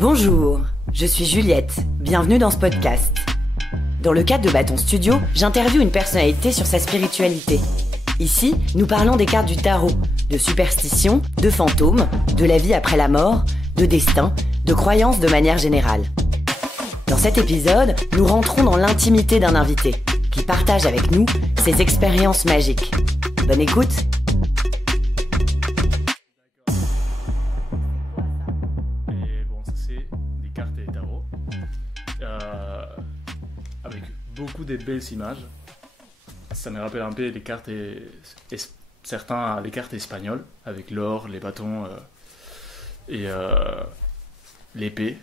Bonjour, je suis Juliette, bienvenue dans ce podcast. Dans le cadre de Bâton Studio, j'interviewe une personnalité sur sa spiritualité. Ici, nous parlons des cartes du tarot, de superstitions, de fantômes, de la vie après la mort, de destin, de croyances de manière générale. Dans cet épisode, nous rentrons dans l'intimité d'un invité, qui partage avec nous ses expériences magiques. Bonne écoute! Avec beaucoup de belles images. Ça me rappelle un peu les cartes, les cartes espagnoles, avec l'or, les bâtons et l'épée.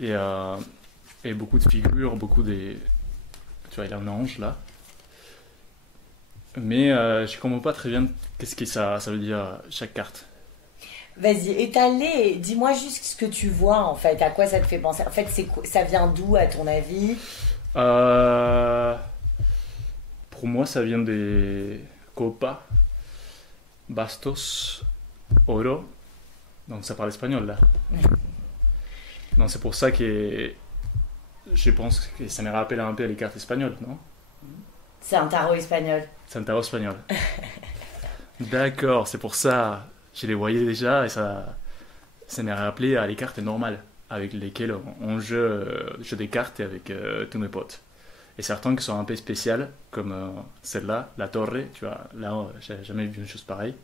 Et beaucoup de figures, tu vois, il y a un ange là. Mais je comprends pas très bien qu'est-ce que ça veut dire chaque carte. Vas-y, étalez, dis-moi juste ce que tu vois en fait, à quoi ça te fait penser. En fait, ça vient d'où à ton avis? Pour moi, ça vient des copa, bastos, oro. Donc ça parle espagnol là. Donc c'est pour ça que je pense que ça me rappelle un peu les cartes espagnoles, non? C'est un tarot espagnol. C'est un tarot espagnol. D'accord, c'est pour ça. Je les voyais déjà et ça m'a rappelé à les cartes normales avec lesquelles on joue des cartes avec tous mes potes. Et certains qui sont un peu spéciales, comme celle-là, la torre, tu vois, là, j'ai jamais vu une chose pareille.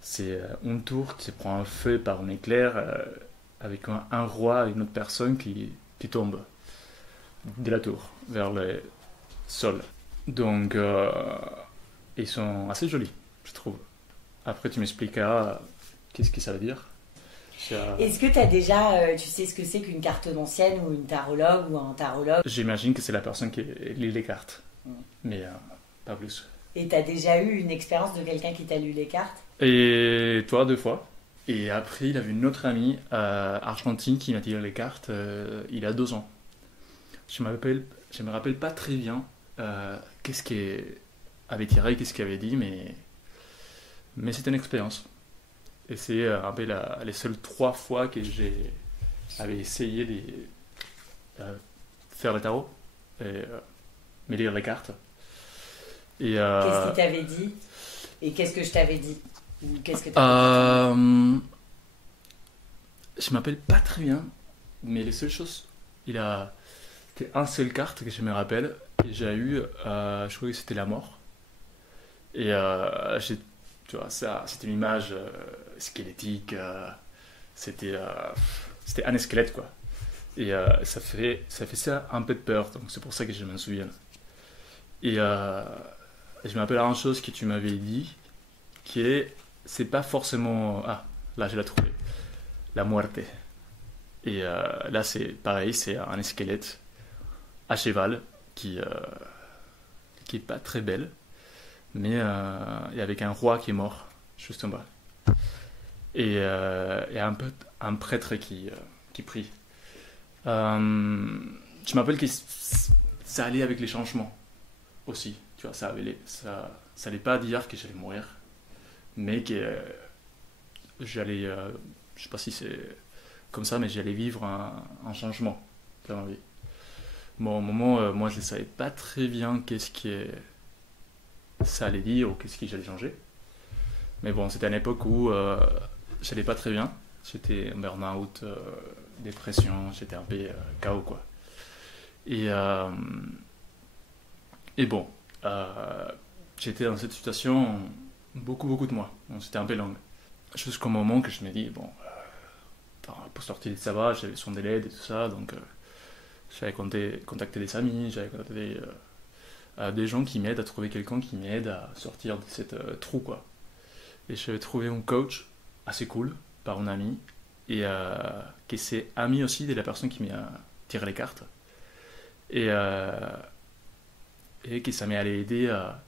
C'est une tour qui se prend un feu par un éclair avec un roi et une autre personne qui tombe de la tour vers le sol. Donc, ils sont assez jolis, je trouve. Après, tu m'expliqueras qu'est-ce que ça veut dire. Est-ce que tu as déjà, tu sais ce que c'est qu'une cartomancienne ou une tarologue ou un tarologue? J'imagine que c'est la personne qui lit les cartes, mais pas plus. Et tu as déjà eu une expérience de quelqu'un qui t'a lu les cartes? Et toi, 2 fois. Et après, il avait une autre amie argentine qui m'a tiré les cartes il y a 2 ans. Je me rappelle pas très bien qu'est-ce qu'elle avait tiré, qu'est-ce qu'elle avait dit, mais c'était une expérience. Et c'est un peu les seules 3 fois que j'avais essayé de faire le tarot et me lire les cartes. Et, qu'est-ce qu'il t'avait dit? Et qu'est-ce que je t'avais dit? Ou qu'est-ce que t'avais dit? Je m'appelle pas très bien, mais les seules choses, c'était un seul carte que je me rappelle. Et j'ai eu, je crois que c'était la mort. Et tu vois, ça, c'était une image squelettique, c'était un squelette, quoi. Et ça fait ça un peu de peur, donc c'est pour ça que je m'en souviens. Et je me rappelle une chose que tu m'avais dit, c'est pas forcément... Ah, là, je l'ai trouvé. La muerte. Et là, c'est pareil, c'est un squelette à cheval qui est pas très belle. Mais et avec un roi qui est mort juste en bas et un prêtre qui prie. Je m'appelle que ça allait avec les changements aussi, tu vois, ça allait pas dire que j'allais mourir, mais que j'allais, je sais pas si c'est comme ça, mais j'allais vivre un changement dans ma vie. Bon, au moment, moi je ne savais pas très bien qu'est-ce qui est ça allait dire ou qu'est-ce que j'allais changer. Mais bon, c'était une époque où j'allais pas très bien. J'étais en burn-out, dépression, j'étais un peu KO, quoi. Et bon, j'étais dans cette situation beaucoup de mois. Donc, c'était un peu long. Jusqu'au moment que je me dis, bon, pour sortir de ça va, j'avais besoin de l'aide et tout ça, donc j'avais contacté des amis, j'avais contacté des gens qui m'aident à trouver quelqu'un qui m'aide à sortir de cette trou, quoi. Et j'avais trouvé un coach assez cool par un ami et qui s'est ami aussi de la personne qui m'a tiré les cartes et qui ça m'a aider à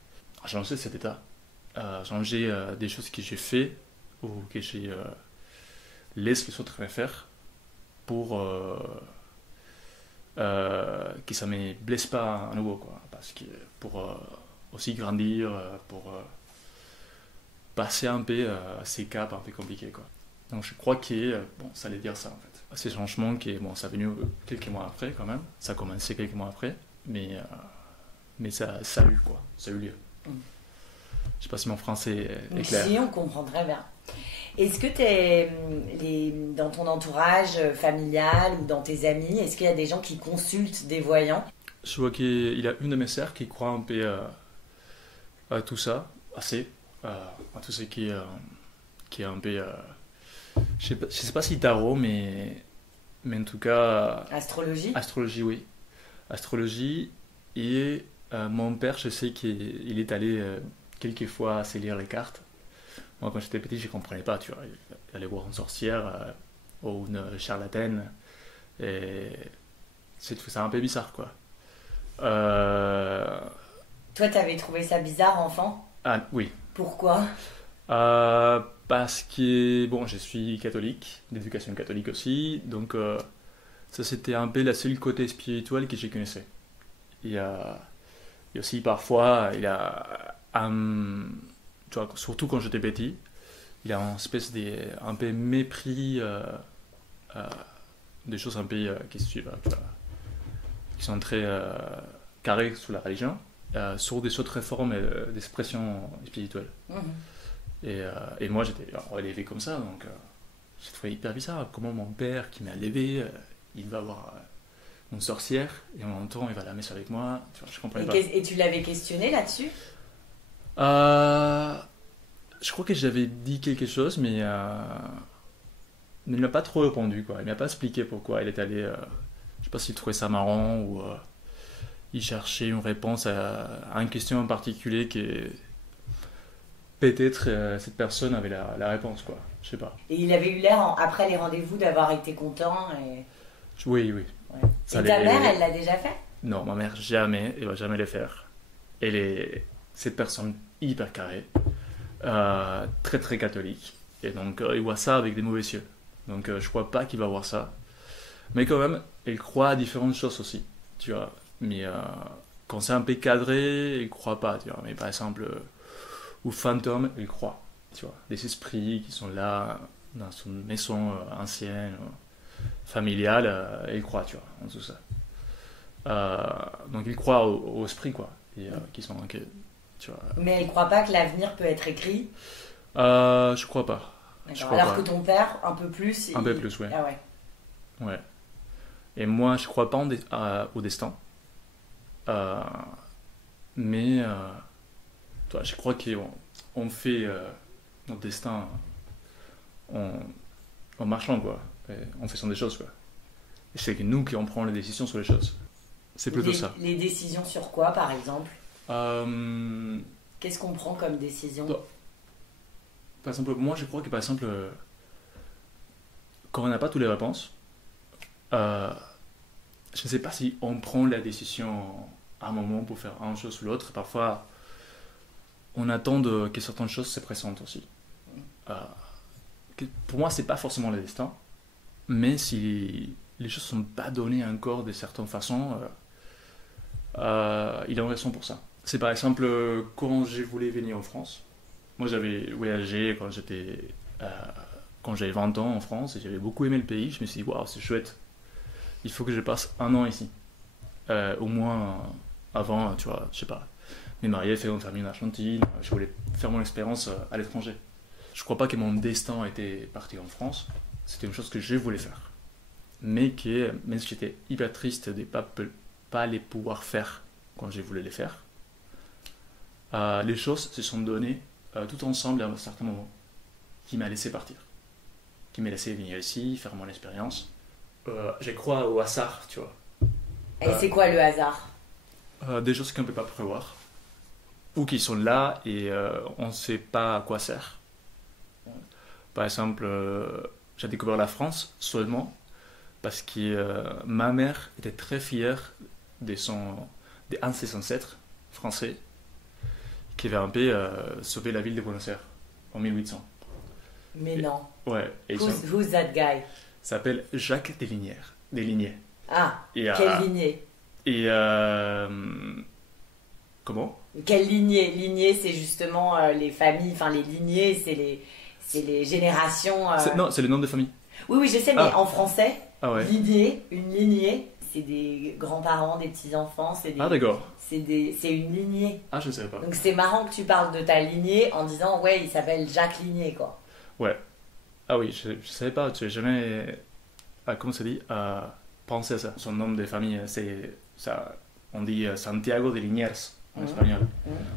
changer cet état, à changer des choses que j'ai fait ou que j'ai laissé les autres me faire pour que ça ne me blesse pas à nouveau, quoi. Parce que pour aussi grandir, pour passer un peu ces caps un peu compliqués, quoi. Donc je crois que bon, ça allait dire ça en fait. Ces changements qui, bon, ça est venu quelques mois après quand même. Ça a commencé quelques mois après, mais ça a eu quoi, ça a eu lieu. Je sais pas si mon français est clair. Si, on comprend très bien. Est-ce que dans ton entourage familial ou dans tes amis, est-ce qu'il y a des gens qui consultent des voyants? Je vois qu'il y a une de mes sœurs qui croit un peu à tout ça, à tout ce qui est un peu... je sais pas si tarot, mais en tout cas... Astrologie? Astrologie, oui. Astrologie. Et mon père, je sais qu'il est allé quelques fois se lire les cartes. Moi, quand j'étais petit, je ne comprenais pas, tu vois. Il allait voir une sorcière ou une charlatane. Et c'est un peu bizarre, quoi. Toi, t'avais trouvé ça bizarre, enfant? Ah, oui. Pourquoi? Parce que, bon, je suis catholique, d'éducation catholique aussi, donc ça c'était un peu la seule côté spirituel que je connaissais. Il y a aussi parfois, il y a tu vois, surtout quand j'étais petit, il y a une espèce de un peu mépris des choses un peu qui suivent, tu vois, qui sont très carrées sur la religion, sur des autres formes d'expression spirituelle. Et moi j'étais élevé comme ça, donc j'ai trouvé hyper bizarre comment mon père qui m'a élevé, il va voir une sorcière et en même temps il va à la messe avec moi, tu vois, je comprenais pas. Et tu l'avais questionné là-dessus? Je crois que j'avais dit quelque chose, mais il ne m'a pas trop répondu, quoi. Il ne m'a pas expliqué pourquoi il est allé. Je sais pas s'il trouvait ça marrant ou il cherchait une réponse à une question en particulier que peut-être cette personne avait la réponse, quoi. Je sais pas. Et il avait eu l'air, après les rendez-vous, d'avoir été content et... Oui. Ouais. Et ta mère, elle l'a déjà fait? Non, ma mère, jamais. Elle va jamais le faire. Elle est cette personne hyper carrée, très très catholique. Et donc, il voit ça avec des mauvais yeux. Donc, je crois pas qu'il va voir ça. Mais quand même, elle croit à différentes choses aussi, tu vois. Mais quand c'est un peu cadré, elle croit pas, tu vois. Mais par exemple, aux fantômes, elle croit, tu vois. Des esprits qui sont là, dans une maison ancienne, familiale, elle croit, tu vois, en tout ça. Donc, il croit aux esprits, quoi. Et, qui sont... tu vois. Mais elle croit pas que l'avenir peut être écrit? Je crois pas. Alors que ton père, un peu plus... Un peu plus, ouais. Ah ouais. Ouais. Et moi, je crois pas au destin. Mais toi, je crois qu'on fait notre destin en marchant, quoi. Et on fait des choses, quoi. Et c'est que nous qui on prend les décisions sur les choses. C'est plutôt ça. Les décisions sur quoi, par exemple? Qu'est-ce qu'on prend comme décision? Par exemple, moi, je crois que, par exemple, quand on n'a pas toutes les réponses, je ne sais pas si on prend la décision à un moment pour faire une chose ou l'autre. Parfois, on attend que certaines choses se présentent aussi. Pour moi, c'est pas forcément le destin, mais si les choses ne sont pas données encore de certaines façons, il y a une raison pour ça. C'est par exemple quand je voulais venir en France. Moi, j'avais voyagé quand j'avais 20 ans en France et j'avais beaucoup aimé le pays. Je me suis dit, waouh, c'est chouette. Il faut que je passe un an ici. Au moins avant, tu vois, je sais pas, me marier, faire une famille en Argentine. Je voulais faire mon expérience à l'étranger. Je crois pas que mon destin était parti en France. C'était une chose que je voulais faire. Mais que, même si j'étais hyper triste de ne pas les pouvoir faire quand je voulais les faire, les choses se sont données tout ensemble à un certain moment, qui m'a laissé partir, qui m'a laissé venir ici, faire mon expérience. Je crois au hasard, tu vois. Et c'est quoi le hasard? Des choses qu'on ne peut pas prévoir, ou qui sont là et on ne sait pas à quoi sert. Par exemple, j'ai découvert la France seulement parce que ma mère était très fière d'un de ses ancêtres français qui avait un peu sauvé la ville de Buenos Aires en 1800. Mais non. Ouais. Who's that guy? Ça s'appelle Jacques Desligniers. Ah, quelle lignée? Et comment? Quelle lignée? Lignée, c'est justement les familles, enfin les lignées, c'est les générations. Non, c'est le nom de famille. Oui, je sais, mais en français, ouais. une lignée, c'est des grands-parents, des petits-enfants, Ah, d'accord. C'est une lignée. Ah, je ne savais pas. Donc c'est marrant que tu parles de ta lignée en disant, ouais, il s'appelle Jacques Ligné, quoi. Ouais. Ah oui, je ne savais pas, tu n'as jamais, comment ça dit, pensé à ça. Son nom de famille, c'est ça, on dit Santiago de Liniers en espagnol.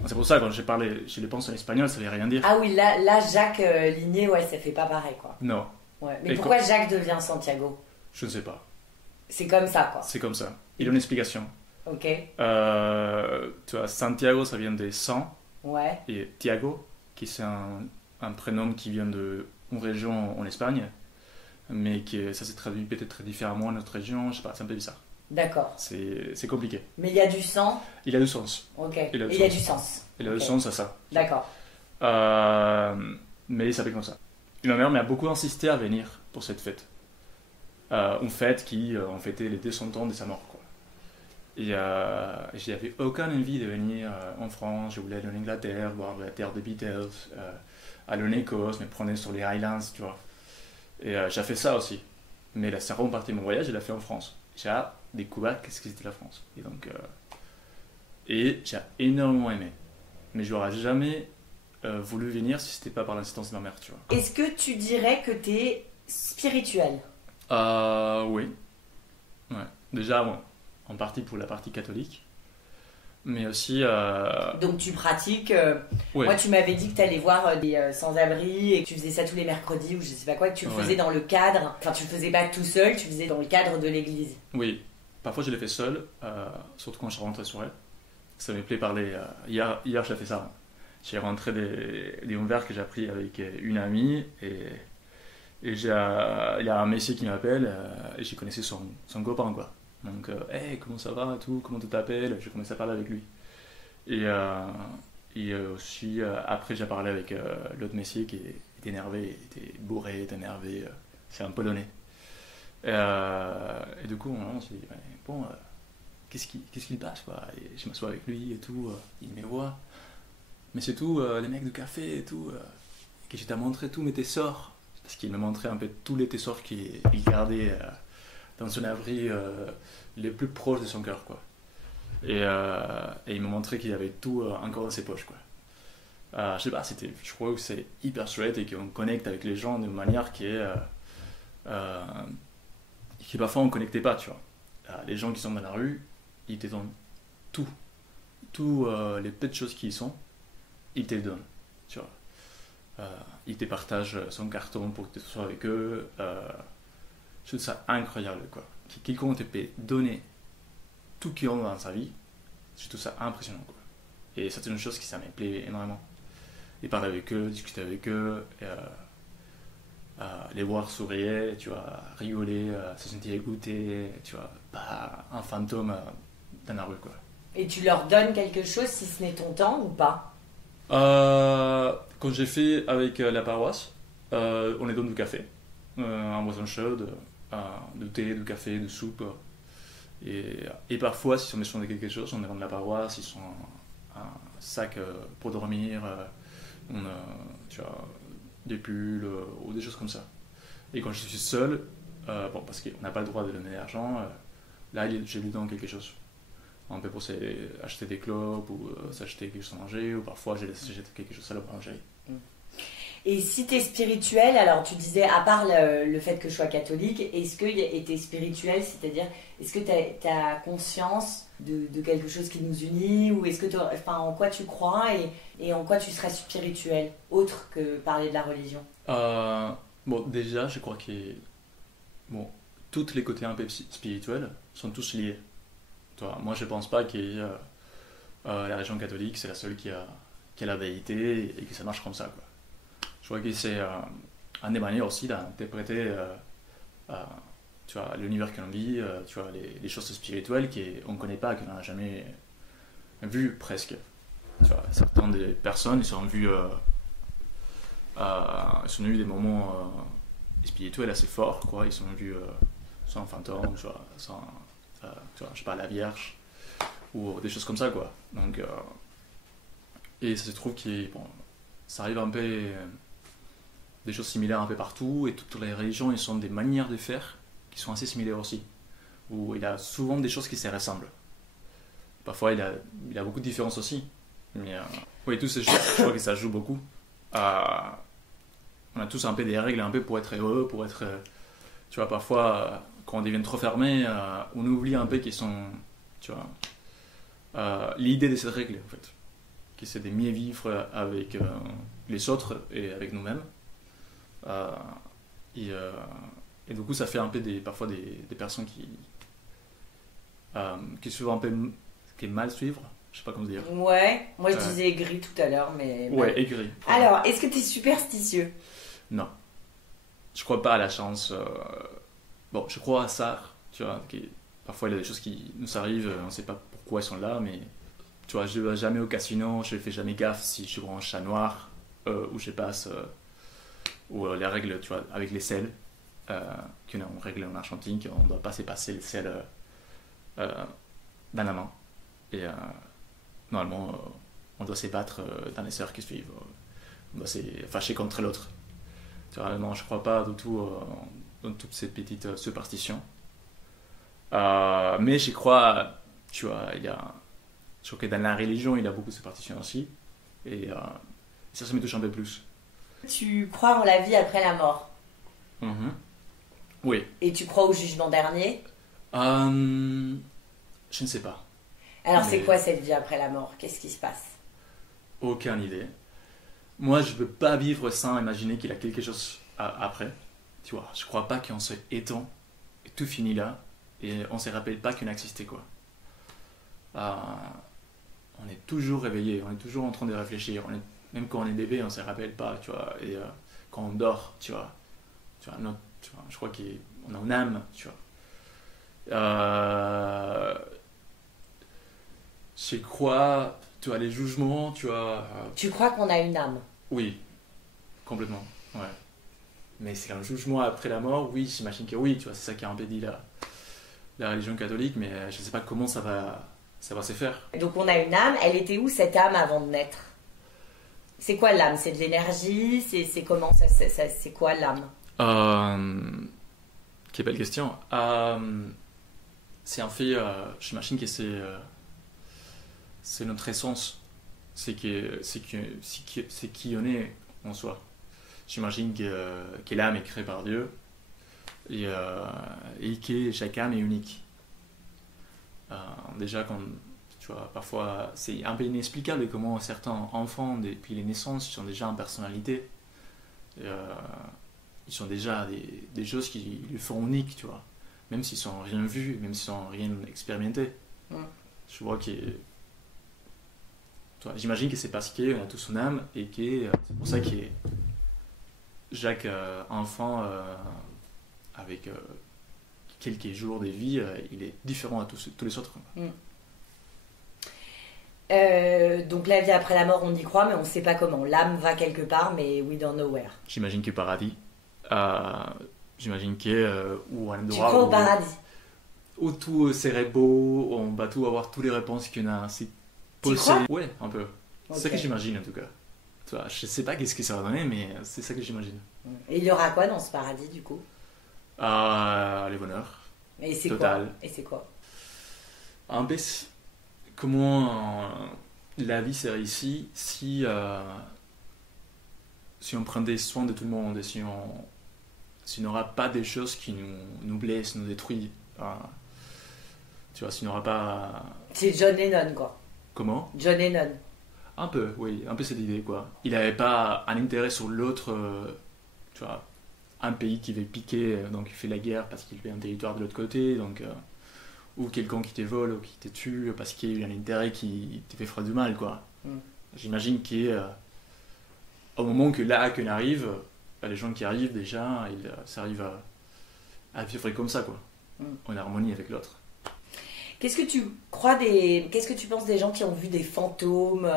C'est pour ça, quand je le pense en espagnol, ça ne veut rien dire. Ah oui, là Jacques Ligné, ouais, ça fait pas pareil, quoi. Non. Ouais. Mais pourquoi Jacques devient Santiago? Je ne sais pas. C'est comme ça, quoi. C'est comme ça. Il y a une explication. Ok. Tu vois, Santiago, ça vient des sangs. Ouais. Et Tiago, qui c'est un prénom qui vient d'une région en Espagne, mais ça s'est traduit peut-être différemment dans notre région, je sais pas, c'est un peu bizarre. D'accord. C'est compliqué. Mais il y a du sang. Il a du sens. Ok. Et il y a du sens. Il a du sens à ça. D'accord. Mais il s'appelle comme ça. Et ma mère m'a beaucoup insisté à venir pour cette fête. Une fête qui on fêtait les 200 ans de sa mort, quoi. Et j'avais aucune envie de venir en France. Je voulais aller en Angleterre, voir la terre des Beatles, aller en Écosse, me promener sur les Highlands, tu vois. Et j'ai fait ça aussi. Mais la seconde partie de mon voyage, je l'ai fait en France. J'ai découvert qu'est-ce que c'était la France. Et donc, j'ai énormément aimé. Mais je n'aurais jamais voulu venir si c'était pas par l'insistance de ma mère, tu vois. Est-ce que tu dirais que tu es spirituel? Oui. Ouais. Déjà, bon, en partie pour la partie catholique. Mais aussi... Donc tu pratiques... Ouais. Moi, tu m'avais dit que tu allais voir des sans-abri et que tu faisais ça tous les mercredis ou je sais pas quoi, que tu le faisais dans le cadre... Enfin, tu le faisais pas tout seul, tu le faisais dans le cadre de l'église. Oui. Parfois, je l'ai fait seul, surtout quand je rentrais sur elle. Ça me plaît parler. Hier, j'ai fait ça. J'ai rentré des verres que j'ai pris avec une amie et il y a un monsieur qui m'appelle et j'ai connaissais son copain, quoi. Donc, hey, comment ça va et tout, comment tu t'appelles? J'ai commencé à parler avec lui. Et aussi, après, j'ai parlé avec l'autre monsieur qui était énervé, il était bourré, il était énervé. C'est un Polonais. Et du coup, on s'est dit, bon, qu'est-ce qu'il passe, quoi? Et je m'assois avec lui et tout, il me voit. Mais c'est tout, les mecs de café et tout, que je t'ai montré tous mes trésors. Parce qu'il me montrait un peu tous les trésors qu'il gardait dans son abri les plus proches de son cœur, quoi. Et il me montrait qu'il avait tout encore dans ses poches, quoi. Je sais pas, je crois que c'est hyper chouette et qu'on connecte avec les gens d'une manière qui parfois on ne connectait pas, tu vois. Les gens qui sont dans la rue, ils te donnent tout. Tous les petites choses qu'ils sont, ils te les donnent, tu vois. Ils te partagent son carton pour que tu sois avec eux. Je trouve ça incroyable, quoi. Quelqu'un te peut donner tout qu'ils ont dans sa vie, je trouve ça impressionnant, quoi. Et c'est une chose qui ça me plaît énormément. Et parler avec eux, discuter avec eux, les voir sourire, tu vois, rigoler, se sentir écouté, tu vois, pas un fantôme dans la rue, quoi. Et tu leur donnes quelque chose si ce n'est ton temps ou pas? Quand j'ai fait avec la paroisse, on les donne du café, en boisson chaude, du thé, du café, de soupe. Et parfois, si on a besoin de quelque chose, on demande la paroisse, ils ont un sac pour dormir, tu vois, des pulls ou des choses comme ça. Et quand je suis seul, bon, parce qu'on n'a pas le droit de donner l'argent, là, je lui donne quelque chose. Un peu pour acheter des clopes ou s'acheter quelque chose à manger, ou parfois j'achète quelque chose à la boulangerie. Et si tu es spirituel, alors tu disais, à part le fait que je sois catholique, est-ce que tu es spirituel, c'est-à-dire, est-ce que tu as conscience de quelque chose qui nous unit, ou est-ce que en quoi tu crois et en quoi tu serais spirituel, autre que parler de la religion? Bon, déjà, je crois que tous les côtés un peu spirituels sont tous liés. Moi, je ne pense pas que la religion catholique, c'est la seule qui a la vérité et que ça marche comme ça, quoi. Je crois que c'est une des manières aussi d'interpréter tu vois, l'univers que l'on vit, tu vois, les choses spirituelles qu'on ne connaît pas, qu'on n'a jamais vues presque. Tu vois, certaines des personnes, ils ont eu des moments spirituels assez forts, quoi. Ils ont vu soit un fantôme, soit tu vois, je sais pas, la Vierge, ou des choses comme ça, quoi. Donc, et ça se trouve que bon, ça arrive un peu des choses similaires un peu partout, et toutes les religions, ils ont des manières de faire qui sont assez similaires aussi, où il y a souvent des choses qui se ressemblent. Parfois, il y a beaucoup de différences aussi. Mais oui, toutes ces choses, je crois que ça joue beaucoup. On a tous un peu des règles un peu pour être heureux, pour être... tu vois, parfois, quand on devient trop fermé, on oublie un peu qu'ils sont... Tu vois, l'idée de cette règle, en fait, qui c'est de mieux vivre avec les autres et avec nous-mêmes. Et du coup, ça fait un peu parfois des personnes qui suivent un peu, qui est mal suivre. Je sais pas comment dire. Ouais, moi je disais aigri tout à l'heure, mais... Ouais, aigri. Alors, est-ce que tu es superstitieux? Non. Je crois pas à la chance. Bon, je crois à ça, tu vois. Parfois, il y a des choses qui nous arrivent, on sait pas pourquoi elles sont là, mais... Tu vois, je vais jamais au casino, je fais jamais gaffe si je vois un chat noir, ou je passe... ou les règles, tu vois, avec les sels. Qu'on règle en Argentine, qu'on ne doit pas se passer les sels dans la main. Et... normalement, on doit se battre dans les heures qui suivent. On doit se fâcher contre l'autre. Non, je ne crois pas du tout dans toutes ces petites superstitions. Mais je crois, tu vois, je crois que dans la religion, il y a beaucoup de superstitions aussi. Et ça me touche un peu plus. Tu crois en la vie après la mort? Oui. Et tu crois au jugement dernier? Je ne sais pas. Alors, c'est quoi cette vie après la mort? Qu'est-ce qui se passe? Aucune idée. Moi, je ne peux pas vivre sans imaginer qu'il y a quelque chose après. Tu vois, je ne crois pas qu'on se étend et tout finit là et on ne se rappelle pas qu'on a existé, quoi. On est toujours réveillé, on est toujours en train de réfléchir. Même quand on est bébé, on ne se rappelle pas, tu vois. Et quand on dort, tu vois, je crois qu'on a une âme, tu vois. Je crois, tu vois, les jugements, tu vois... Tu crois qu'on a une âme? Oui, complètement, ouais. Mais c'est un jugement après la mort, oui, j'imagine que oui, tu vois, c'est ça qui a un peu dit la religion catholique, mais je ne sais pas comment ça va se faire. Donc on a une âme, elle était où cette âme avant de naître? C'est quoi l'âme? C'est de l'énergie? C'est comment c'est quoi l'âme? Quelle belle question. C'est en fait, j'imagine que c'est notre essence, c'est qui on est en soi. J'imagine que l'âme est créée par Dieu et que chaque âme est unique. Déjà, tu vois, parfois c'est un peu inexplicable comment certains enfants depuis les naissances ils sont déjà en personnalité. Ils sont déjà des choses qui les font uniques, tu vois. Même s'ils n'ont rien vu, même s'ils n'ont rien expérimenté. Je vois que... J'imagine que c'est parce qu'on a tous son âme et que c'est pour ça que chaque enfant avec quelques jours de vie, il est différent à tous les autres. Donc la vie après la mort, on y croit, mais on ne sait pas comment. L'âme va quelque part, mais we don't know where. J'imagine que paradis. J'imagine que ou un endroit. Tu crois au paradis? Où tout serait beau, on va tout avoir toutes les réponses qu'on a. Tu crois? Ouais, un peu. C'est ça que j'imagine en tout cas. Tu vois, je sais pas qu'est-ce que ça va donner, mais c'est ça que j'imagine. Et il y aura quoi dans ce paradis du coup? Les bonheurs. Et c'est total. quoi? Et c'est quoi? Un peu comment la vie serait ici si on prenait soin de tout le monde et si on n'aura pas des choses qui nous blessent, nous détruisent. Tu vois, s'il n'y aura pas... C'est John Lennon, quoi. Comment? John Lennon. Un peu, oui, un peu cette idée, quoi. Il n'avait pas un intérêt sur l'autre, tu vois, un pays qui veut piquer, donc il fait la guerre parce qu'il veut un territoire de l'autre côté, donc... ou quelqu'un qui te vole ou qui te tue parce qu'il y a un intérêt qui te fait faire du mal, quoi. J'imagine qu'au moment qu'on arrive, les gens qui arrivent déjà, ils s'arrivent à vivre comme ça, quoi. En harmonie avec l'autre. Qu'est-ce que tu penses des gens qui ont vu des fantômes,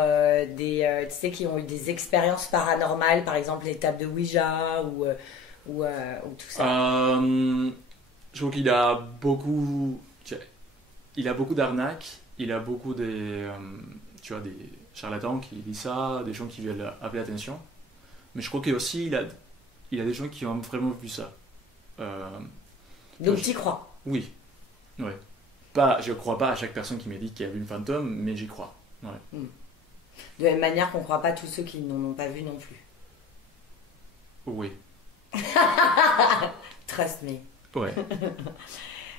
tu sais, qui ont eu des expériences paranormales, par exemple l'étape de Ouija ou tout ça? Je trouve qu'il a beaucoup... Il a beaucoup d'arnaques, il a beaucoup des charlatans qui disent ça, des gens qui veulent appeler l'attention. Mais je crois qu'il aussi il a il y a des gens qui ont vraiment vu ça. Donc, t'y crois? Oui, ouais. Je crois pas à chaque personne qui m'a dit qu'il y a vu une fantôme, mais j'y crois. Ouais. De la même manière qu'on croit pas tous ceux qui n'en ont pas vu non plus. Oui. Trust me. Ouais.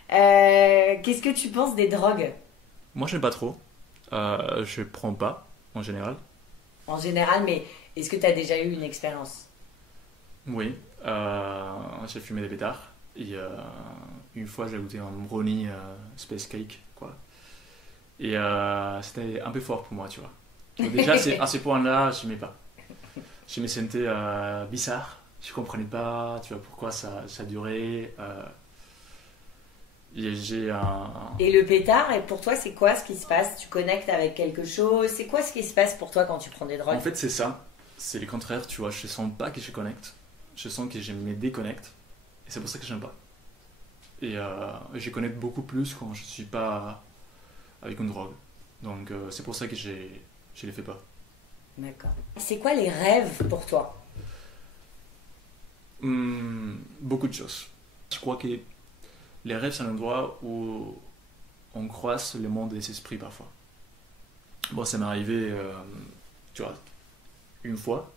Qu'est-ce que tu penses des drogues? Moi, j'aime pas trop. Je prends pas, en général. En général, mais est-ce que tu as déjà eu une expérience? Oui. J'ai fumé des pétards. Et une fois, j'ai goûté un brownie space cake, quoi. Et c'était un peu fort pour moi, tu vois. Donc déjà, à ce point-là, je n'aimais pas. Je me sentais bizarre. Je comprenais pas, tu vois, pourquoi ça durait. Et Et le pétard, et pour toi, c'est quoi ce qui se passe? Tu connectes avec quelque chose? C'est quoi ce qui se passe pour toi quand tu prends des drogues? En fait, c'est ça. C'est le contraire, tu vois. Je sens pas que je connecte. Je sens que je me déconnecte. Et c'est pour ça que j'aime pas. Et je connecte beaucoup plus quand je suis pas avec une drogue. Donc c'est pour ça que je les fais pas. D'accord. C'est quoi les rêves pour toi? Beaucoup de choses. Je crois que les rêves, c'est un endroit où on croise le monde des esprits parfois. Bon, ça m'est arrivé, tu vois, une fois,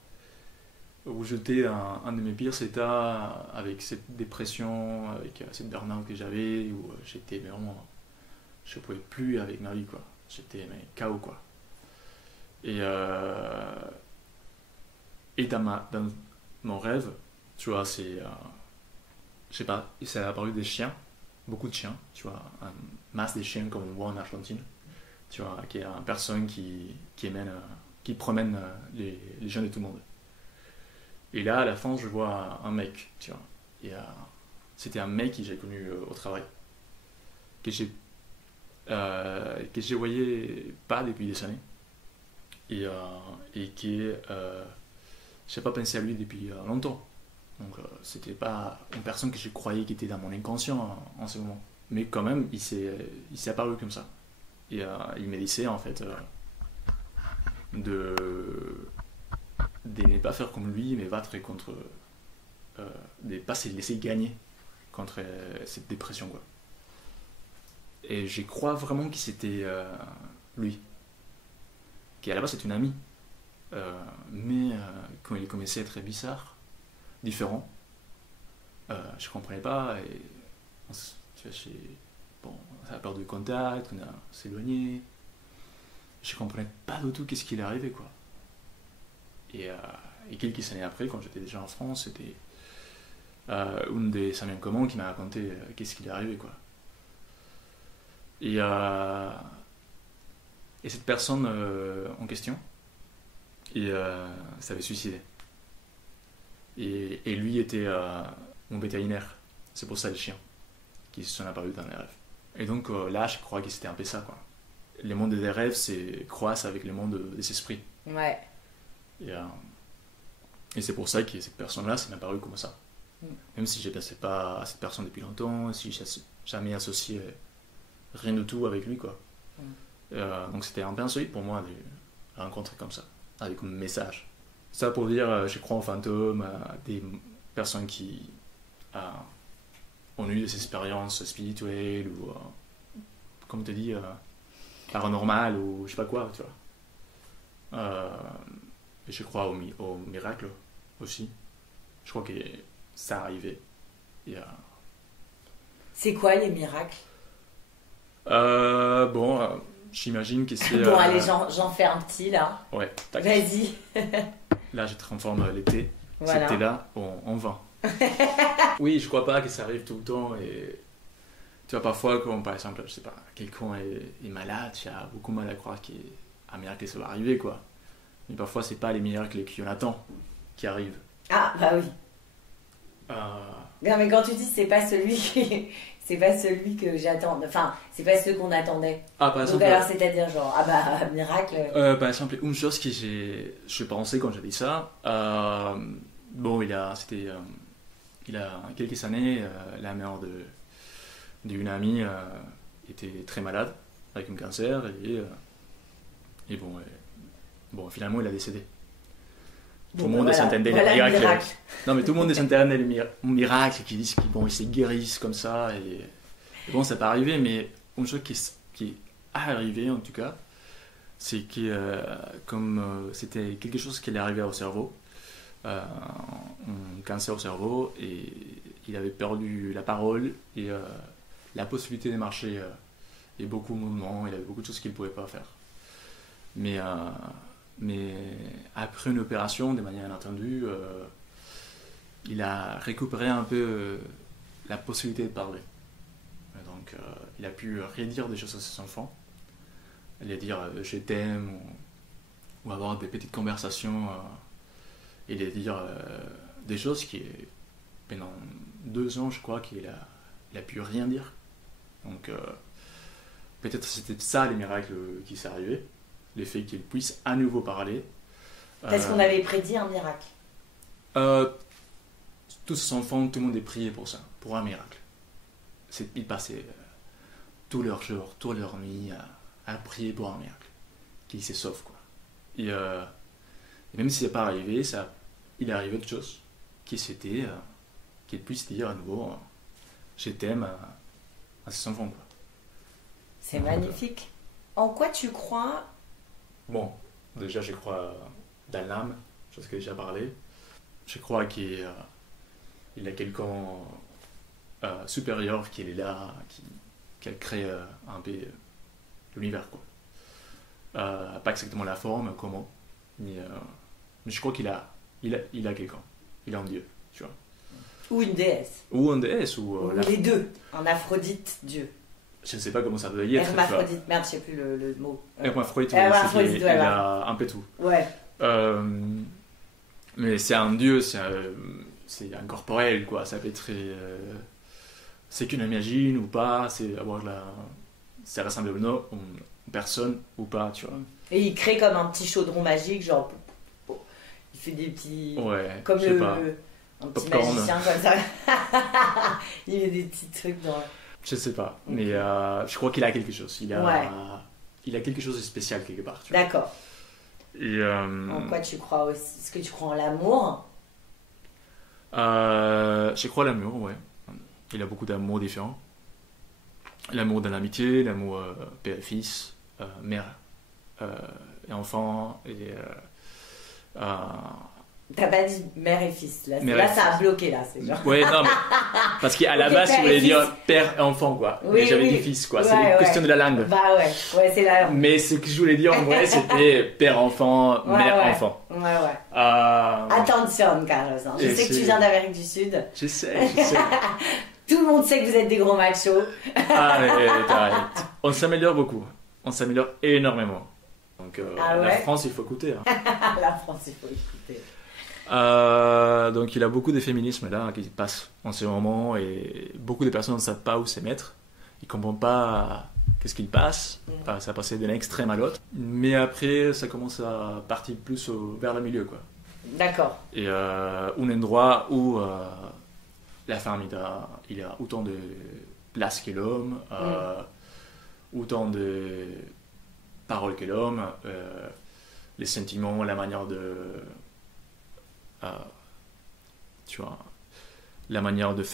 où j'étais un de mes pires états avec cette dépression, avec cette burn-out que j'avais, où j'étais vraiment... Je ne pouvais plus avec ma vie, quoi. J'étais KO, quoi. Et dans mon rêve, tu vois, c'est... je sais pas, ça a apparu des chiens, beaucoup de chiens, tu vois, un masse de chiens comme on voit en Argentine, tu vois, qui est une personne qui promène les gens de tout le monde. Et là, à la fin, je vois un mec, tu vois, et c'était un mec que j'ai connu au travail, que je voyais pas depuis des années, et qui j'ai pas pensé à lui depuis longtemps. Donc c'était pas une personne que je croyais qui était dans mon inconscient en ce moment. Mais quand même, il s'est apparu comme ça. Et il me disait en fait de ne pas faire comme lui, mais battre contre... de ne pas se laisser gagner contre cette dépression, quoi. Et je crois vraiment que c'était lui. Qui à la base c'est une amie. Mais quand il commençait à être bizarre, différent, je comprenais pas et tu vois, bon, on a perdu contact, on a s'éloigné, je comprenais pas du tout qu'est-ce qui est arrivé, quoi. Et quelques années après, quand j'étais déjà en France, c'était une des amis en commun qui m'a raconté qu'est-ce qui est arrivé, quoi. Et cette personne en question, s'avait suicidé. Et lui était mon vétérinaire. C'est pour ça les chiens qui se sont apparus dans les rêves. Et donc là, je crois que c'était un peu ça, quoi. Le monde des rêves, c'est croise avec le monde des esprits. Ouais. Et c'est pour ça que cette personne-là s'est apparue comme ça. Même si je ne pensais pas à cette personne depuis longtemps, si je n'ai jamais associé rien du tout avec lui, quoi. Donc c'était un peu insolite pour moi de le rencontrer comme ça, avec un message. Ça pour dire, je crois aux fantômes, à des personnes qui ont eu des expériences spirituelles ou, comme tu dis, paranormales ou je sais pas quoi, tu vois. Et je crois au miracle aussi. Je crois que ça arrivait. C'est quoi les miracles? Bon, j'imagine que c'est... Bon, allez, j'en fais un petit, là. Ouais, tac. Vas-y. Là, je transforme l'été. Voilà. C'était là en vin. Oui, je crois pas que ça arrive tout le temps. Et tu vois, parfois, quand par exemple, je sais pas, quelqu'un est malade, tu as beaucoup mal à croire qu'un miracle ça va arriver, quoi. Mais parfois, c'est pas les miracles qu'on attend qui arrivent. Ah, bah oui. Non, mais quand tu dis c'est pas celui que j'attends, enfin, c'est pas ceux qu'on attendait. Ah, par exemple. Donc alors, c'est-à-dire genre, ah bah, miracle. Par exemple, une chose que je pensais quand j'ai dit ça, bon, il a quelques années, la mère d'une amie était très malade, avec un cancer, et bon, finalement, il a décédé. Tout le monde s'entendait les miracles. Non, mais tout le monde s'entendait les miracles qui disent qu'ils se guérissent comme ça. Et bon, ça peut arriver, mais une chose qui est arrivée en tout cas, c'est que comme c'était quelque chose qui est arrivé au cerveau, un cancer au cerveau, et il avait perdu la parole et la possibilité de marcher et beaucoup de mouvements. Il avait beaucoup de choses qu'il ne pouvait pas faire. Mais après une opération, de manière inattendue, il a récupéré un peu la possibilité de parler. Et donc, il a pu redire des choses à ses enfants, les dire je t'aime, ou avoir des petites conversations, et les dire des choses qui, pendant 2 ans, je crois qu'il a pu rien dire. Donc, peut-être c'était ça les miracles qui s'est arrivé. Le fait qu'il puisse à nouveau parler. Est-ce qu'on avait prédit un miracle? Tous ses enfants, tout le monde est prié pour ça, pour un miracle. Ils passaient tous leurs jours, toutes leurs nuits à prier pour un miracle, qu'il se sauve, quoi. Et même si c'est pas arrivé, il est arrivé autre chose, c'était qu'il puisse dire à nouveau je t'aime à ses enfants, quoi. C'est magnifique. En quoi tu crois? Bon, déjà, je crois dans l'âme, chose que j'ai déjà parlé. Je crois qu'il a quelqu'un supérieur qui est là, qui a créé un peu l'univers, quoi. Pas exactement la forme, comment, mais je crois qu'il a quelqu'un. Il a un dieu, tu vois. Ou une déesse. Ou une déesse, ou les deux. Un Aphrodite, dieu. Je ne sais pas comment ça doit y être. Hermaphrodite, merde, je ne sais plus le mot. Hermaphrodite, il a un peu tout. Ouais. Mais c'est un dieu, c'est incorporel, quoi. Ça peut être. C'est qu'une imagine ou pas, ça ressemble à une personne ou pas, tu vois. Et il crée comme un petit chaudron magique, genre. Il fait des petits. Ouais, comme un petit popcorn. Magicien comme ça. Il met des petits trucs dans. Je sais pas, mais je crois qu'il a quelque chose. Il a quelque chose de spécial quelque part. D'accord. Et, en quoi tu crois aussi? Est-ce que tu crois en l'amour? Je crois en l'amour, ouais. Il a beaucoup d'amour différents. L'amour de l'amitié, l'amour père et fils, mère et enfant. Et, t'as pas dit mère et fils, là ça a bloqué, là, c'est genre. Ouais, non, mais parce qu'à la base, tu voulais dire père et enfant, quoi. Oui, mais j'avais dit fils, quoi. C'est une question de la langue. Bah ouais, c'est la langue. Mais ce que je voulais dire en vrai, c'était père-enfant, mère-enfant. Ouais. Attention, Carlos. Hein. Je sais que tu viens d'Amérique du Sud. Je sais. Tout le monde sait que vous êtes des gros machos. Mais t'arrêtes. On s'améliore beaucoup. On s'améliore énormément. Donc, la France, il faut écouter. Hein. La France, il faut écouter. Donc il a beaucoup de féminisme là qui passe en ce moment, et beaucoup de personnes ne savent pas où se mettre. Ils ne comprennent pas qu'est-ce qu'il passe. Ça passait d'un extrême à l'autre. Mais après, ça commence à partir plus vers le milieu, quoi. D'accord. Et un endroit où la femme, il a autant de place que l'homme, autant de paroles que l'homme, les sentiments, la manière de... tu vois, la manière de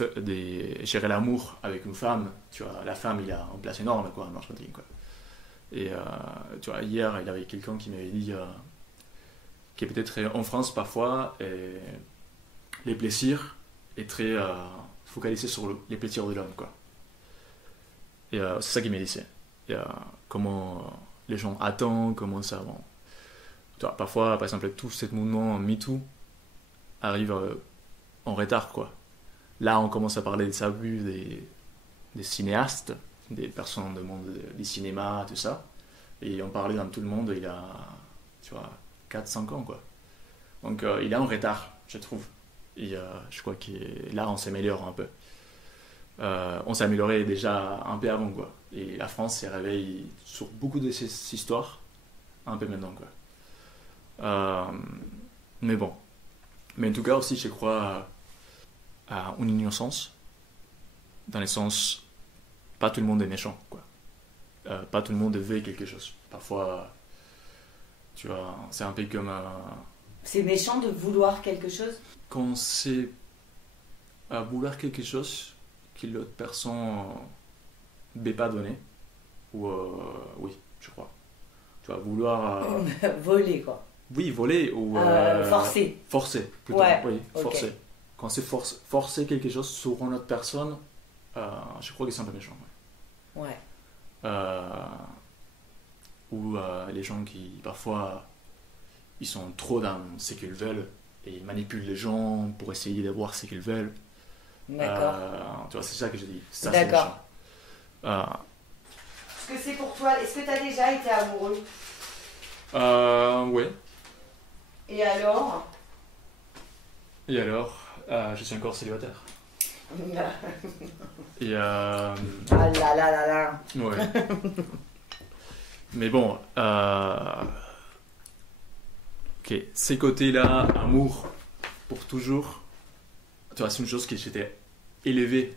gérer l'amour avec une femme, tu vois, la femme, il a une place énorme, quoi, en Argentine, quoi. Et tu vois, hier, il y avait quelqu'un qui m'avait dit que peut-être en France, parfois, les plaisirs est très focalisé sur les plaisirs de l'homme, quoi. Et c'est ça qu'il me disait. Comment les gens attendent, comment ça... Bon. Tu vois, parfois, par exemple, tout ce mouvement MeToo arrive en retard, quoi. Là, on commence à parler des abus des cinéastes, des personnes du monde du cinéma, tout ça. Et on parlait dans tout le monde, il a, tu vois, 4-5 ans, quoi. Donc, il est en retard, je trouve. Et je crois que là, on s'améliore un peu. On s'est amélioré déjà un peu avant, quoi. Et la France s'est réveillée sur beaucoup de ces histoires, un peu maintenant, quoi. Mais bon. Mais en tout cas aussi, je crois à une innocence, dans le sens, pas tout le monde est méchant, quoi. Pas tout le monde veut quelque chose. Parfois, tu vois, c'est un peu comme C'est méchant de vouloir quelque chose? Quand c'est à vouloir quelque chose que l'autre personne ne veut pas donner, ou oui, je crois. Tu vas vouloir... Voler, quoi. Oui, voler ou... forcer. Forcer, plutôt. Ouais, Oui, ok. forcer. Quand c'est forcer quelque chose sur une autre personne, je crois que c'est un peu méchant. Ouais. Ou les gens qui, parfois, ils sont trop dans ce qu'ils veulent et ils manipulent les gens pour essayer d'avoir ce qu'ils veulent. D'accord. Tu vois, c'est ça que je dis. Ça, D'accord. c'est méchant. Est-ce que c'est pour toi? Est-ce que tu as déjà été amoureux? Ouais. Et alors? Et alors, je suis encore célibataire. Et Ah là là là là. ouais. Mais bon, ok, ces côtés-là, amour pour toujours, tu vois, c'est une chose que j'étais élevé,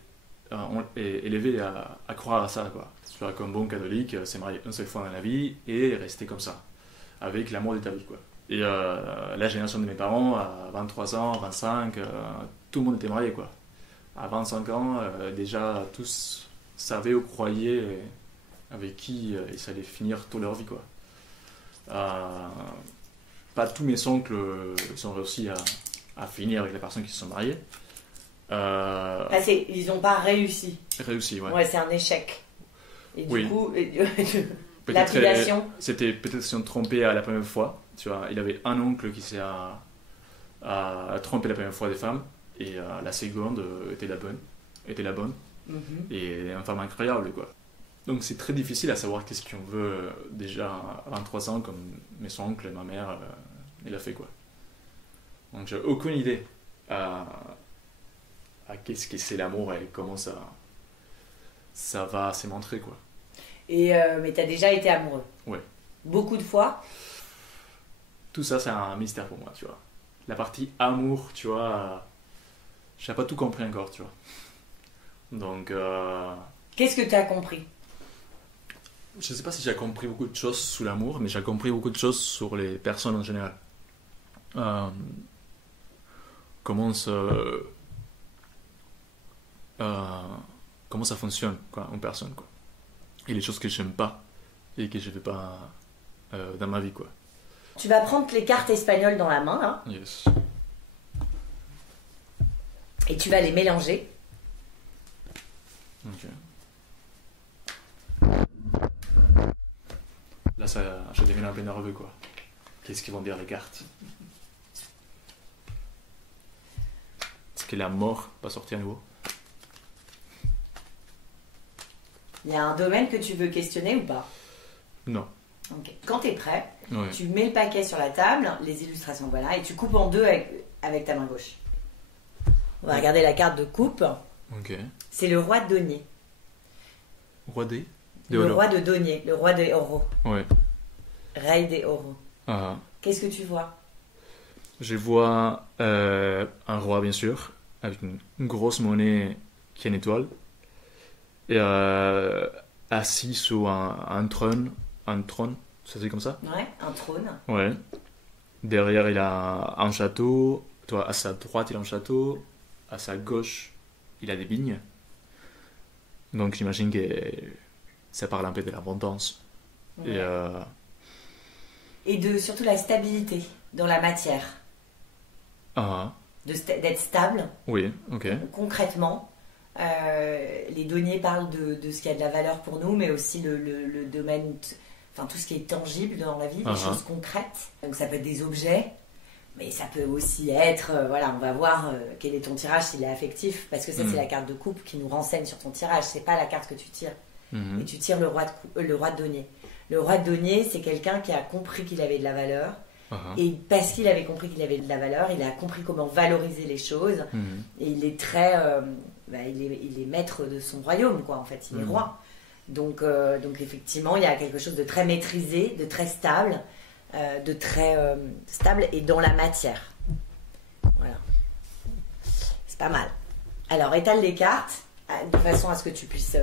élevé à croire à ça, quoi. Tu vois, comme bon catholique, c'est marié une seule fois dans la vie et rester comme ça, avec l'amour de ta vie, quoi. Et la génération de mes parents, à 23 ans, 25, tout le monde était marié, quoi. À 25 ans, déjà, tous savaient ou croyaient avec qui ils allaient finir toute leur vie, quoi. Pas tous mes oncles sont réussis à finir avec les personnes qui se sont mariées. Ils n'ont pas réussi. Réussi, ouais. Ouais, c'est un échec. Et du Oui. coup, Peut-être, l'appellation. C'était peut-être se sont trompés à la première fois. Tu vois, il avait un oncle qui s'est à tromper la première fois des femmes et la seconde était la bonne. Mhm. Et une femme incroyable, quoi. Donc c'est très difficile à savoir qu'est-ce qu'on veut déjà à 23 ans, comme mes oncles et ma mère, il a fait, quoi. Donc j'ai aucune idée à qu'est-ce que c'est l'amour et comment ça va se montrer, quoi. Et mais t'as déjà été amoureux? Ouais. Beaucoup de fois? Tout ça, c'est un mystère pour moi, tu vois. La partie amour, tu vois, j'ai pas tout compris encore, tu vois. Donc, Qu'est-ce que t'as compris? je sais pas si j'ai compris beaucoup de choses sous l'amour, mais j'ai compris beaucoup de choses sur les personnes en général. Comment ça fonctionne, quoi, en personne, quoi. Et les choses que j'aime pas et que je fais pas dans ma vie, quoi. Tu vas prendre les cartes espagnoles dans la main, là, Yes. et tu vas les mélanger. Ok. Là, je deviens un peu nerveux, quoi. Qu'est-ce qu'ils vont dire les cartes? Est-ce que la mort va sortir à nouveau? Il y a un domaine que tu veux questionner ou pas? Non. Ok. Quand t'es prêt, Ouais. tu mets le paquet sur la table, les illustrations, voilà, et tu coupes en deux avec ta main gauche. On va regarder la carte de coupe. Ok. C'est le roi de denier. Roi des Le roi de denier, le roi des euros. Ouais. Rey des euros. Ah. Qu'est-ce que tu vois? Je vois un roi, bien sûr, avec une grosse monnaie qui est une étoile, et assis sur un trône, ça se dit comme ça? Ouais, un trône. Ouais. Derrière, il a un château. Toi, à sa droite, il a un château. À sa gauche, il a des vignes. Donc, j'imagine que ça parle un peu de l'abondance. Ouais. Et Et de surtout la stabilité dans la matière. ah, D'être stable, oui, ok. concrètement. Les deniers parlent de ce qui a de la valeur pour nous, mais aussi le domaine, enfin tout ce qui est tangible dans la vie, des choses concrètes. Donc ça peut être des objets, mais ça peut aussi être, voilà, on va voir quel est ton tirage, s'il est affectif, parce que ça c'est la carte de coupe qui nous renseigne sur ton tirage, c'est pas la carte que tu tires. Et tu tires le roi de denier. Le roi de denier, c'est quelqu'un qui a compris qu'il avait de la valeur. Et parce qu'il avait compris qu'il avait de la valeur, il a compris comment valoriser les choses. Et il est très, il est maître de son royaume, quoi. En fait, il est roi. Donc effectivement, il y a quelque chose de très maîtrisé, de très stable, et dans la matière. Voilà, c'est pas mal. Alors étale les cartes de façon à ce que tu puisses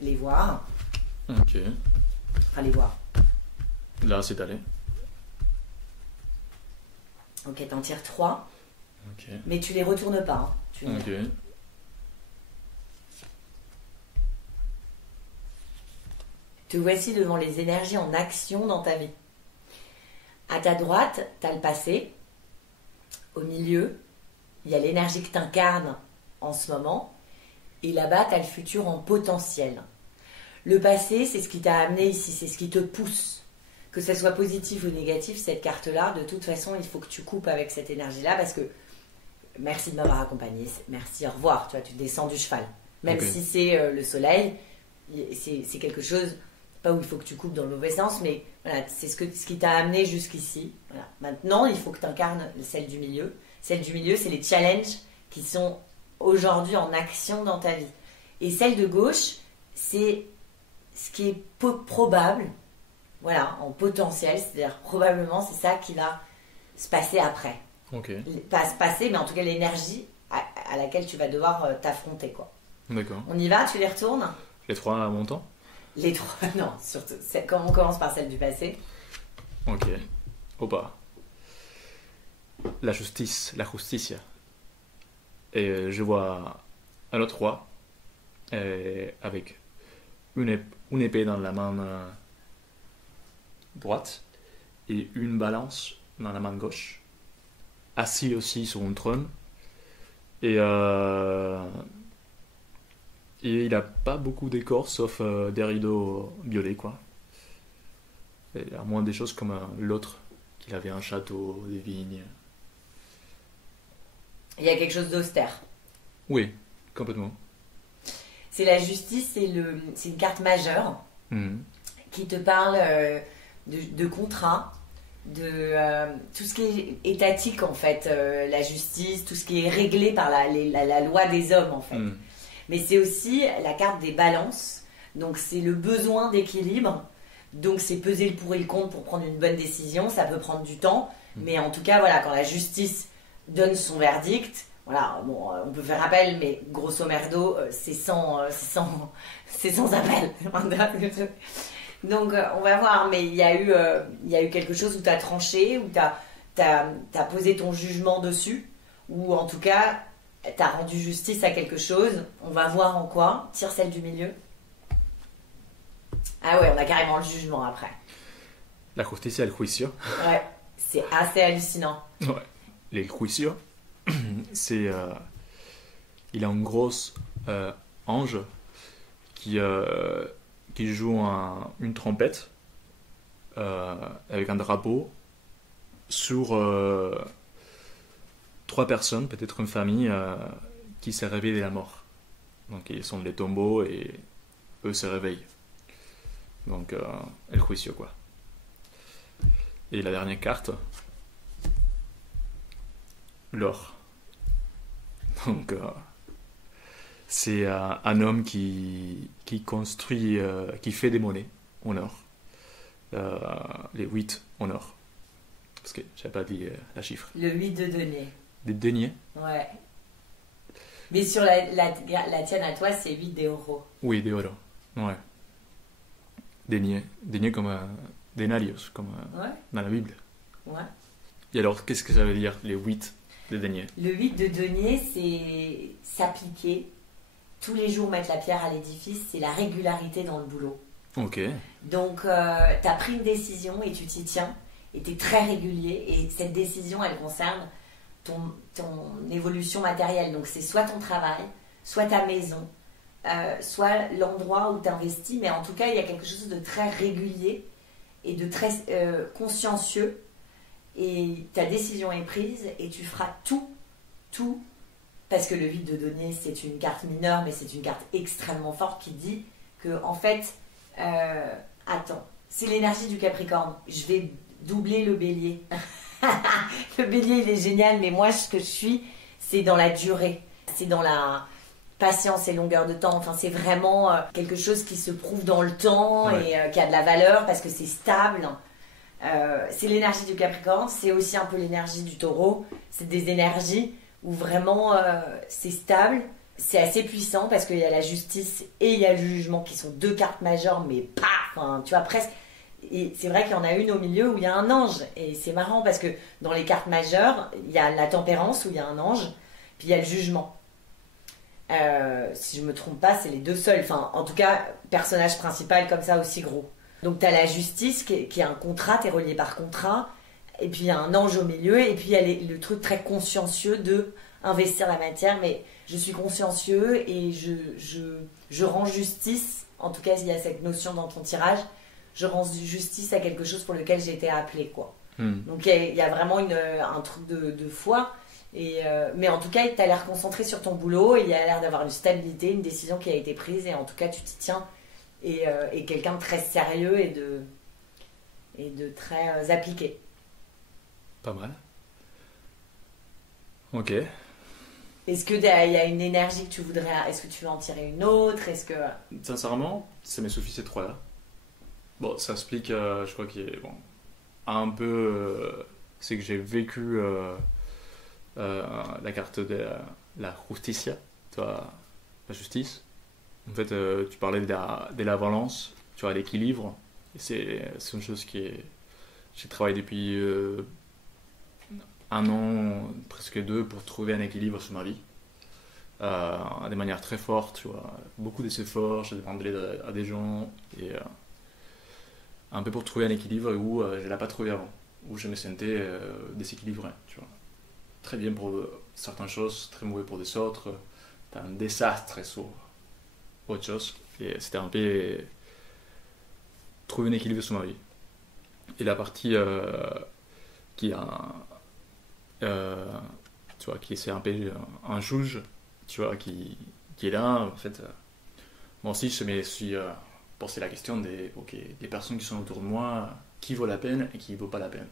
les voir. Ok. Enfin les voir. Là, c'est allé. Ok, t'en tires 3. Ok. Mais tu les retournes pas. Hein. Ok. Te voici devant les énergies en action dans ta vie. À ta droite, t'as le passé. Au milieu, il y a l'énergie que t'incarnes en ce moment. Et là-bas, t'as le futur en potentiel. Le passé, c'est ce qui t'a amené ici, c'est ce qui te pousse. Que ça soit positif ou négatif, cette carte-là, de toute façon, il faut que tu coupes avec cette énergie-là parce que merci de m'avoir accompagné, merci, au revoir, tu vois, tu descends du cheval. Même si c'est le soleil, c'est quelque chose, pas où il faut que tu coupes dans le mauvais sens, mais voilà, c'est ce qui t'a amené jusqu'ici. Voilà. Maintenant, il faut que tu incarnes celle du milieu. Celle du milieu, c'est les challenges qui sont aujourd'hui en action dans ta vie. Et celle de gauche, c'est ce qui est probable, voilà, en potentiel, c'est-à-dire probablement c'est ça qui va se passer après. Ok. Pas se passer, mais en tout cas l'énergie à laquelle tu vas devoir t'affronter, quoi. D'accord. On y va, tu les retournes? Les 3 à mon temps? Les 3, non, surtout. Comme on commence par celle du passé. Ok. Opa. La justice, la justicia. Et je vois un autre roi avec une épée dans la main droite et une balance dans la main gauche, assis aussi sur un trône, et il a pas beaucoup d'écorce sauf des rideaux violets, quoi. Et à moins des choses comme l'autre, qu'il avait un château, des vignes. Il y a quelque chose d'austère. Oui, complètement. C'est la justice, c'est une carte majeure qui te parle de contrat, de tout ce qui est étatique en fait, la justice, tout ce qui est réglé par la loi des hommes en fait. Mais c'est aussi la carte des balances, donc c'est le besoin d'équilibre, donc c'est peser le pour et le contre pour prendre une bonne décision, ça peut prendre du temps, mais en tout cas voilà, quand la justice donne son verdict, voilà, bon, on peut faire appel, mais grosso merdo, c'est sans appel. Donc, on va voir, mais il y a eu quelque chose où tu as tranché, où tu as posé ton jugement dessus, ou en tout cas, tu as rendu justice à quelque chose. On va voir en quoi. Tire celle du milieu. Ah ouais, on a carrément le jugement après. La justicia, el juicio. Ouais, c'est assez hallucinant. Ouais. Le juicio, c'est... il a un gros ange qui joue une trompette avec un drapeau sur 3 personnes, peut-être une famille, qui s'est réveillée de la mort. Donc ils sont les tombeaux et eux se réveillent. Donc el juicio, quoi. Et la dernière carte, l'or. Donc c'est un homme qui construit, qui fait des monnaies en or. Les 8 en or. Parce que je n'ai pas dit la chiffre. Le 8 de denier. Des deniers? Ouais. Mais sur la tienne à toi, c'est 8 d'euros. Oui, des euros. Ouais. Deniers. Deniers comme denarios, comme dans la Bible. Ouais. Et alors, qu'est-ce que ça veut dire, les 8 de deniers? Le 8 de denier, c'est s'appliquer. Tous les jours mettre la pierre à l'édifice, c'est la régularité dans le boulot. Ok. Donc, tu as pris une décision et tu t'y tiens. Et tu es très régulier. Et cette décision, elle concerne ton évolution matérielle. Donc, c'est soit ton travail, soit ta maison, soit l'endroit où tu investis. Mais en tout cas, il y a quelque chose de très régulier et de très consciencieux. Et ta décision est prise et tu feras tout, parce que le 8 de denier, c'est une carte mineure, mais c'est une carte extrêmement forte qui dit que, en fait, attends, c'est l'énergie du Capricorne. Je vais doubler le bélier. Le bélier, il est génial, mais moi, ce que je suis, c'est dans la durée. C'est dans la patience et longueur de temps. Enfin, c'est vraiment quelque chose qui se prouve dans le temps et qui a de la valeur parce que c'est stable. C'est l'énergie du Capricorne, c'est aussi un peu l'énergie du Taureau. C'est des énergies où vraiment c'est stable, c'est assez puissant parce qu'il y a la justice et il y a le jugement qui sont 2 cartes majeures, mais pas, enfin, tu vois, presque Et c'est vrai qu'il y en a une au milieu où il y a un ange. Et c'est marrant parce que dans les cartes majeures, il y a la tempérance où il y a un ange, puis il y a le jugement. Si je me trompe pas, c'est les deux seuls. Enfin, en tout cas, personnage principal comme ça aussi gros. Donc t'as la justice qui est un contrat, t'es relié par contrat. Et puis il y a un ange au milieu. Et puis il y a le truc très consciencieux de investir la matière. Mais je suis consciencieux et je rends justice. En tout cas, il y a cette notion dans ton tirage. Je rends justice à quelque chose pour lequel j'ai été appelée, quoi. Donc il y a vraiment un truc de foi. Mais en tout cas, tu as l'air concentré sur ton boulot et il y a l'air d'avoir une stabilité, une décision qui a été prise et en tout cas, tu t'y tiens. Et quelqu'un de très sérieux et de très appliqué. Pas mal. Ok. Est-ce qu'il y a une énergie que tu voudrais... Est-ce que tu veux en tirer une autre? Est-ce que... Sincèrement, ça m'est suffi ces trois-là. Bon, ça explique, je crois qu'il est... Bon, un peu... c'est que j'ai vécu la carte de la justicia, toi, la justice. En fait, tu parlais de la balance, tu vois, l'équilibre. Et c'est une chose qui est... J'ai travaillé depuis... 1 an, presque 2, pour trouver un équilibre sur ma vie. De manière très forte, tu vois. Beaucoup d'efforts, j'ai demandé à des gens. Et un peu pour trouver un équilibre où je ne l'ai pas trouvé avant. Où je me sentais déséquilibré, tu vois. Très bien pour certaines choses, très mauvais pour des autres. C'était un désastre sur autre chose. Et c'était un peu trouver un équilibre sur ma vie. Et la partie qui a... tu vois, qui c'est un peu un juge, tu vois, qui est là, en fait. Moi aussi, je me suis posé la question des personnes qui sont autour de moi, qui vaut la peine et qui ne vaut pas la peine.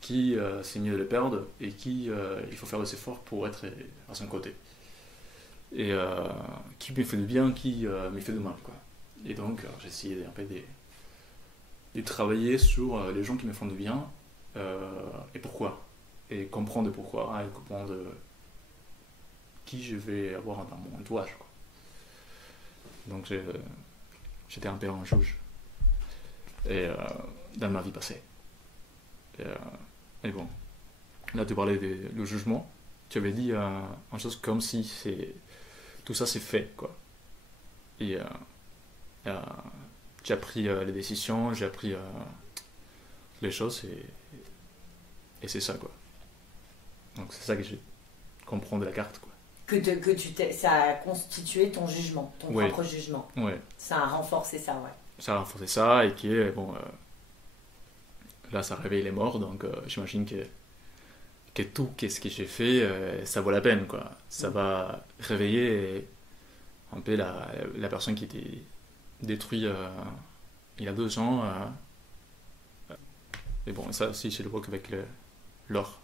Qui c'est mieux de le perdre et qui il faut faire des efforts pour être à son côté. Et qui me fait du bien, qui me fait du mal, quoi. Et donc, j'ai essayé un peu de travailler sur les gens qui me font du bien et pourquoi. Et comprendre pourquoi, et comprendre qui je vais avoir dans mon entourage, quoi. Donc j'étais un peu un juge et, dans ma vie passée. Et bon, là tu parlais du jugement, tu avais dit une chose comme si tout ça c'est fait, quoi. Et j'ai appris les décisions, j'ai appris les choses et c'est ça, quoi. Donc c'est ça que je comprends de la carte, quoi. Ça a constitué ton jugement, ton propre jugement. Ouais. Ça a renforcé ça, ouais. Ça a renforcé ça et qui est, bon, là ça réveille les morts, donc j'imagine que tout ce que j'ai fait, ça vaut la peine, quoi. Ça va réveiller un peu la personne qui était détruite il y a 2 ans. Et bon, ça aussi je le vois avec l'or.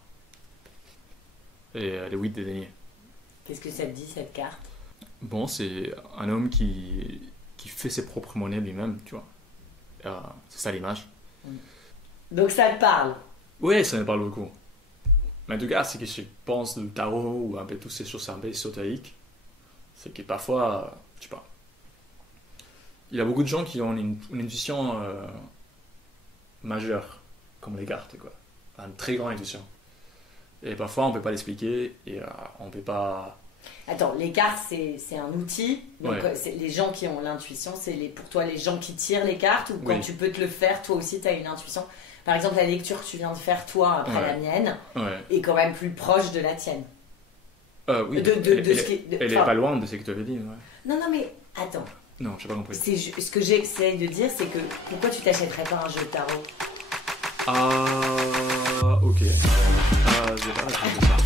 Et les 8 des deniers. Qu'est-ce que ça te dit, cette carte? Bon, c'est un homme qui fait ses propres monnaies lui-même, tu vois. C'est ça l'image. Donc ça te parle? Oui, ça me parle beaucoup. Mais en tout cas, ce que je pense du tarot ou un peu toutes ces choses un peu ésotériques, c'est que parfois, je sais pas, il y a beaucoup de gens qui ont une intuition majeure, comme les cartes, quoi. Une très grande intuition. Et parfois, on ne peut pas l'expliquer et on ne peut pas... Attends, les cartes, c'est un outil. Donc, les gens qui ont l'intuition, c'est pour toi les gens qui tirent les cartes ou quand tu peux te le faire, toi aussi, tu as une intuition. Par exemple, la lecture que tu viens de faire, toi, après la mienne, est quand même plus proche de la tienne. Oui, elle est pas loin de ce que tu avais dit. Ouais. Non, mais attends. Non, je n'ai pas compris. Ce que j'essaie de dire, c'est que pourquoi tu t'achèterais pas un jeu de tarot? Ok. J'ai pas compris ça.